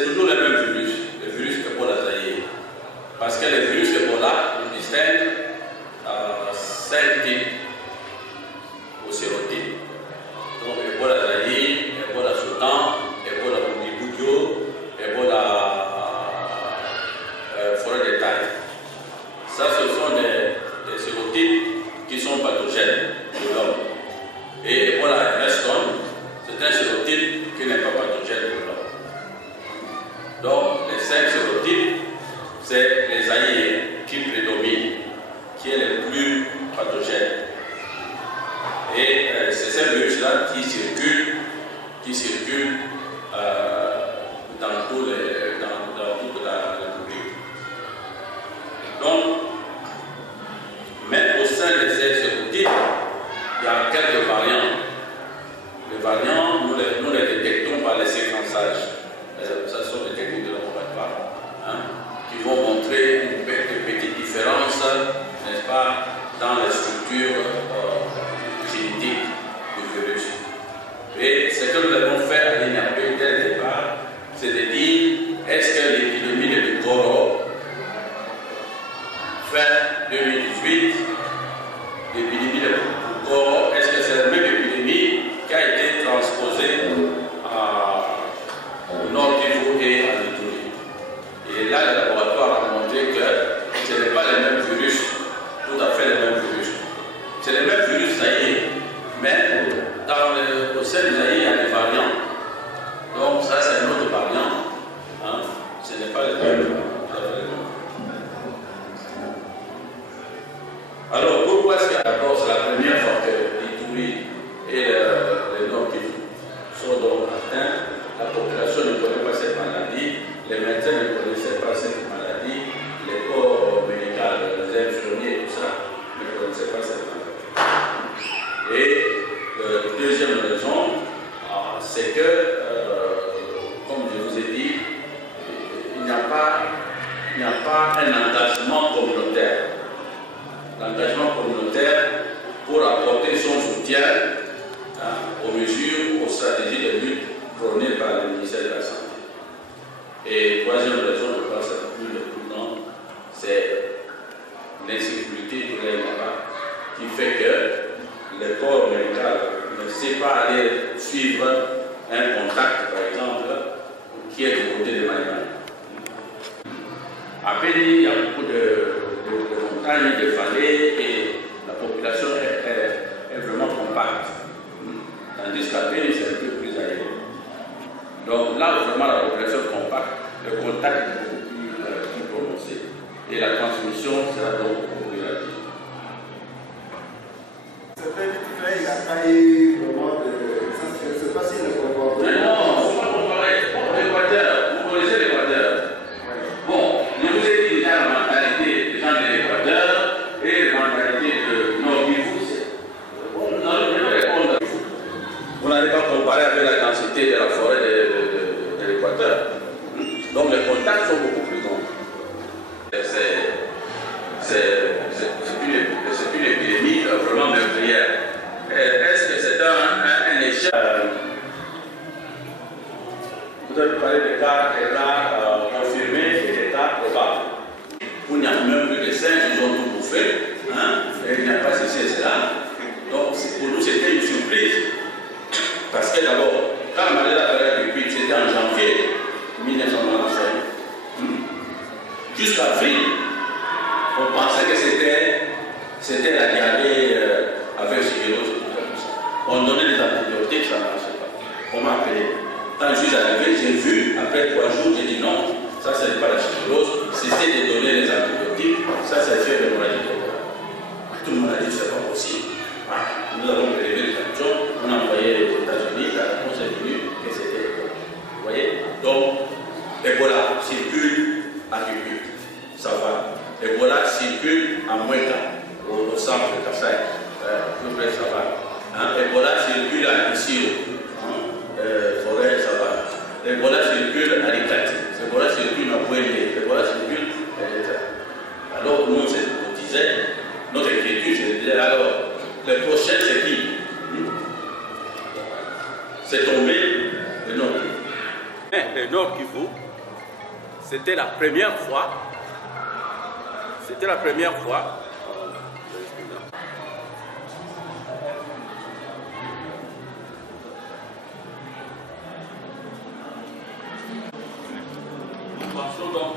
c'est toujours le même virus, le virus Ebola Zaïre. Parce que le virus Ebola, on distingue 5 types ou sérotypes. Donc Ebola Zaïre, Ebola Soudan, Ebola Boudibudio, Ebola forêt de taille. Ça, ce sont des sérotypes qui sont pathogènes de l'homme. Et Ebola Reston, c'est un sérotype qui n'est pas pathogène de l'homme. Donc, les 5 sérotypes, c'est les Zaïre qui prédominent, qui est le plus pathogène. Et c'est ce virus-là qui circule dans toute la public. Donc, même au sein de ces sérotypes, il y a quelques variants. Les variants, nous les détectons par les séquençages. Ce sont des techniques de laboratoire qui vont montrer une petite différence, n'est-ce pas, dans la structure génétique du virus. Et ce que nous avons fait à l'INAP dès le départ, c'est de dire, est-ce que l'épidémie de Goro, fin 2018, l'épidémie de Goro, est-ce que c'est la même épidémie qui a été transposée au nord Kivu et à l'Ituri? Et là, le laboratoire a montré que ce n'est pas le même virus, tout à fait le même virus. C'est le même virus Zaïre, mais au sein du Zaïre, il y a des variants. Donc ça, c'est un autre variant. Ce n'est pas le même. Alors, pourquoi est-ce que d'abord, c'est la première fois que l'Ituri et le Nord Kivu sont donc atteints? La population ne connaît pas cette maladie, les médecins ne connaissaient pas cette maladie, les corps médicaux, les infirmiers, tout ça, ne connaissaient pas cette maladie. Et la deuxième raison, c'est que, comme je vous ai dit, il n'y a pas un engagement communautaire. L'engagement communautaire pour apporter son soutien aux mesures, aux stratégies de lutte prônées par le ministère de la Santé. Et troisième raison, je pense que le plus grand, c'est l'insécurité de l'État qui fait que le corps médical ne sait pas aller suivre un contact, par exemple, qui est du côté de Maïman. À Péni, il y a beaucoup de montagnes, de vallées et la population est vraiment compacte. Tandis qu'à Péni, c'est un peu plus aéré. Donc là où vraiment la population est compacte, le contact est beaucoup plus prononcé. Et la transmission sera donc beaucoup plus rapide. C'est vrai que il n'y a pas eu vraiment de. Je ne sais pas si le comportement. Non, on va comparer. Bon, l'Équateur, vous connaissez l'Équateur. Bon, je vous ai dit déjà la mentalité des gens de l'Équateur et la mentalité de Nord Kivu. Bon, nous allons bien répondre. Vous n'allez pas comparer avec la densité de la forêt de l'Équateur. Donc les contacts sont beaucoup plus grands. C'est une épidémie vraiment meurtrière. Est-ce que c'est un échec? Vous avez parlé des cas confirmés et des cas probables. Où il n'y a même plus de singes, ils ont tout bouffé. Et il n'y a pas ceci et cela. Donc pour nous, c'était une surprise. Parce que d'abord, quand la maladie a parlé du PIC, c'était en janvier 1995. Jusqu'à avril, on pensait que c'était la diarrhée avec sclérose et tout ça. On donnait des antibiotiques, ça ne marchait pas. On m'a appelé. Quand je suis arrivé, j'ai vu, après 3 jours, j'ai dit non, ça c'est pas la sclérose, cessez de donner les antibiotiques, ça c'est fait de maladie de l'État. Tout le monde a dit c'est pas possible. Nous avons prélevé les sanctions, on a envoyé aux États-Unis, la réponse est venue et c'était Ebola. Vous voyez? Donc, Ebola circule à Dubuque, ça va. Ebola circule à Moueka, au centre de Kassai, ça va. Ebola circule à Issiro, forêt, ça va. Ebola circule à Likati, Ebola circule à Bouélé, Ebola circule, etc. Alors, nous, on se disait, notre inquiétude, je disais, alors, le prochain, c'est qui? C'est tombé le Nord Kivu. Le Nord Kivu c'était la première fois. C'était la première fois. Nous pensons donc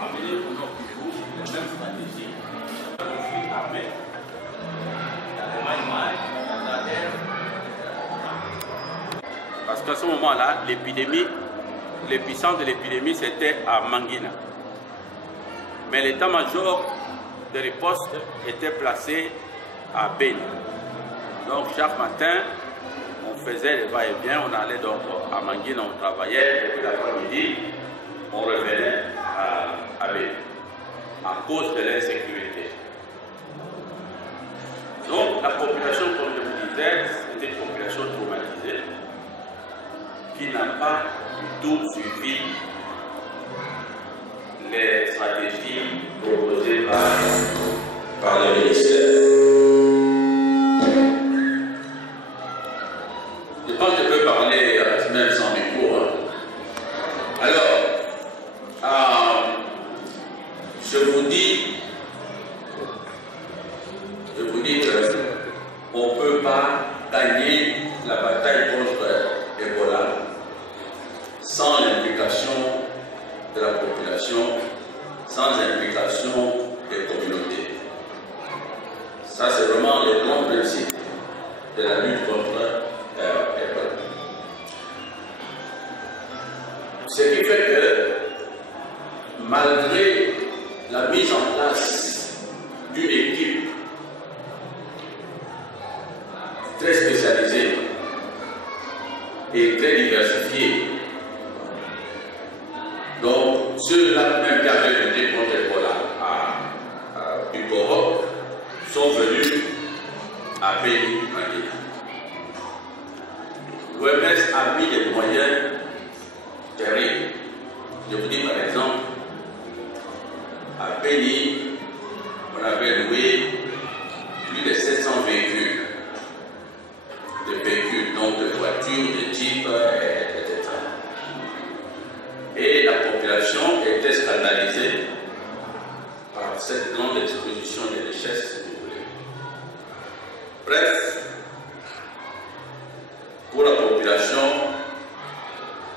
amener pour notre pays la même stratégie. Le conflit armé, parce qu'à ce moment-là, l'épidémie, l'épicentre de l'épidémie, c'était à Mangina. Mais l'état-major de riposte était placé à Beni. Donc chaque matin, on faisait les va-et-vient, on allait donc à Mangina, on travaillait, et puis l'après-midi, on revenait à Beni, à cause de l'insécurité. Donc la population, comme je vous disais, c'était une population traumatisée, qui n'a pas du tout suivi les stratégies proposées par le ministère. Je pense que je peux parler même sans micro. Alors, je vous dis qu'on ne peut pas gagner la bataille contre Ebola sans l'implication de la population, sans l'implication des communautés. Ça, c'est vraiment le grand principe de la lutte contre Ebola. Ce qui fait que, malgré la mise en place d'une équipe très spécialisée et très diversifiée, donc ceux-là même qui avaient lutté contre Ebola du Coro sont venus à Beni. L'OMS a mis des moyens terribles. Je vous dis par exemple, à Beni, on avait loué plus de 700 véhicules. Donc de voitures, de jeeps, etc. Et la population était scandalisée par cette grande exposition des richesses, si vous voulez. Bref, pour la population,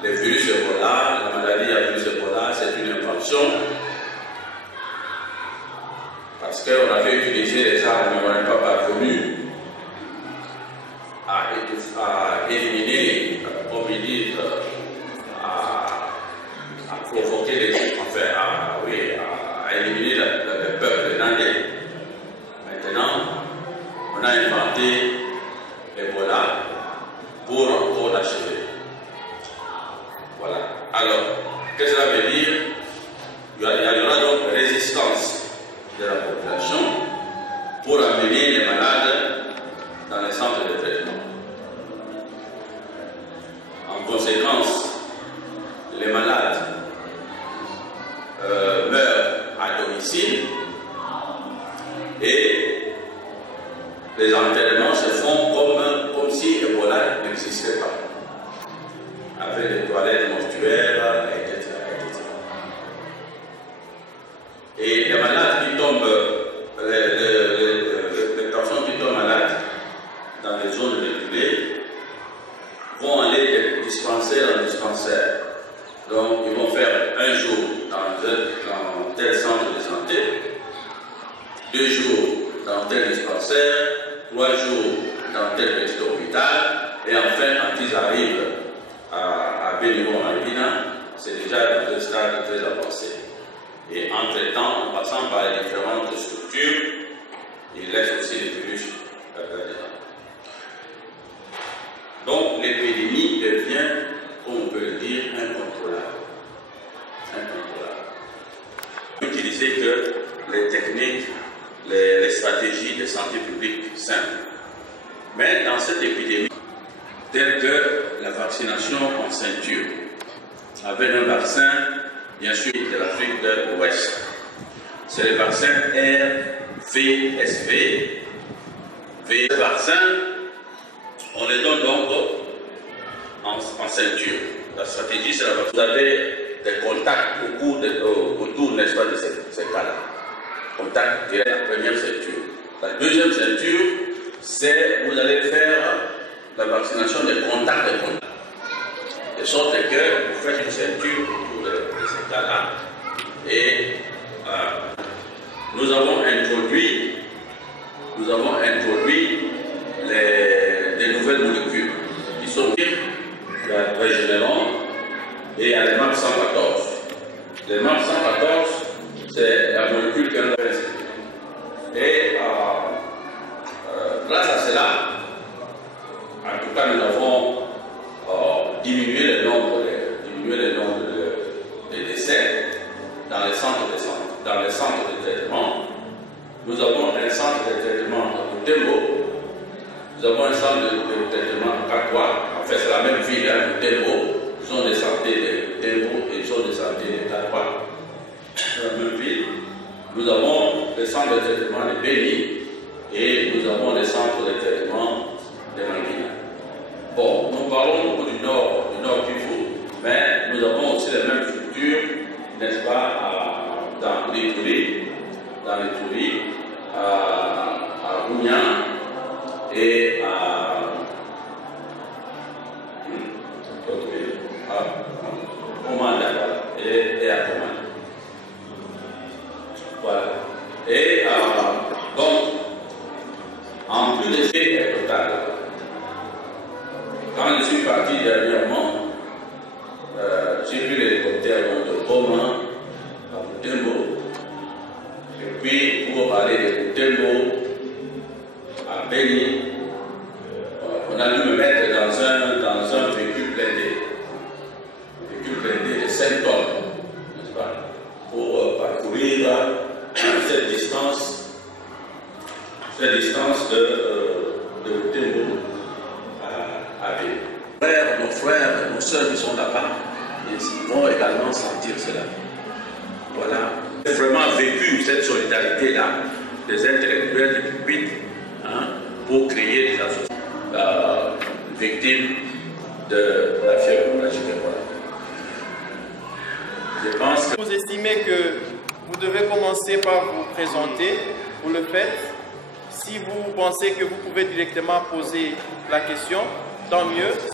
le virus Ebola, la maladie à virus Ebola, c'est une invention parce qu'on avait utilisé les armes, mais on n'est pas parvenu à éliminer, comme ils disent, à provoquer à éliminer le peuple nandais. Maintenant, on a inventé Ebola pour encore l'achever. Voilà. Alors, qu'est-ce que ça veut dire? Il y aura donc résistance de la population pour amener les malades dans les centres de traitement. En conséquence, les malades meurent à domicile et les enterrements se font comme si Ebola n'existait pas, avec les toilettes mortuaires, etc. Et les malades qui tombent, les personnes qui tombent malades dans les zones reculées vont aller de dispensaire en dispensaire. Donc, ils vont faire un jour dans tel centre de santé, 2 jours dans tel dispensaire, 3 jours dans tel petit hôpital, et enfin, quand ils arrivent à Beni-Mangina, c'est déjà dans un stade très avancé. Et entre-temps, en passant par les différentes structures, ils laissent aussi les virus là-dedans. Donc, l'épidémie devient, comme on peut le dire, incontrôlable. Utiliser que les techniques, les stratégies de santé publique simples. Mais dans cette épidémie, telle que la vaccination en ceinture, avec un vaccin, bien sûr, de l'Afrique de l'Ouest. C'est le vaccin RVSV. Ces vaccins, on les donne donc en ceinture. La stratégie, c'est la base. Vous avez des contacts autour, n'est-ce pas, de ces cas-là. Contact direct, la première ceinture. La deuxième ceinture, c'est vous allez faire la vaccination des contacts. De sorte que vous faites une ceinture autour de ces cas-là. Et nous avons introduit des nouvelles molécules qui sont la Régénéron et à l'EMAP 114. L'EMAP 114, c'est la molécule que nous avons introduite. Et grâce à cela, en tout cas, nous avons diminué le nombre de décès dans les centres de santé. Dans les centres de traitement, nous avons un centre de traitement à Butembo, nous avons un centre de traitement à Kakwa, en fait c'est la même ville, Butembo, zone de santé de Butembo et zone de santé de Kakwa, c'est la même ville. Nous avons le centre de traitement de Béni et nous avons le centre de traitement de Mangina. Bon, nous parlons beaucoup du Nord Kivu, mais nous avons aussi les mêmes structures, n'est-ce pas, dans les Touris, à Gounia et à Komanda et à Komanda. Voilà. Et donc, en plus de ces total, quand je suis parti dernièrement, j'ai vu l'hélicoptère de Goma à Butembo. Et puis, pour parler de Butembo à Béni, on a dû me mettre dans un véhicule blindé de 5 tonnes, n'est-ce pas, pour parcourir cette distance de Butembo à Béni. Nos frères, nos soeurs qui sont là-bas, ils vont également sentir cela. Voilà. J'ai vraiment vécu cette solidarité-là des intellectuels du public pour créer des associations victimes de la fièvre hémorragique. Je pense que vous estimez que vous devez commencer par vous présenter, vous le faites. Si vous pensez que vous pouvez directement poser la question, tant mieux.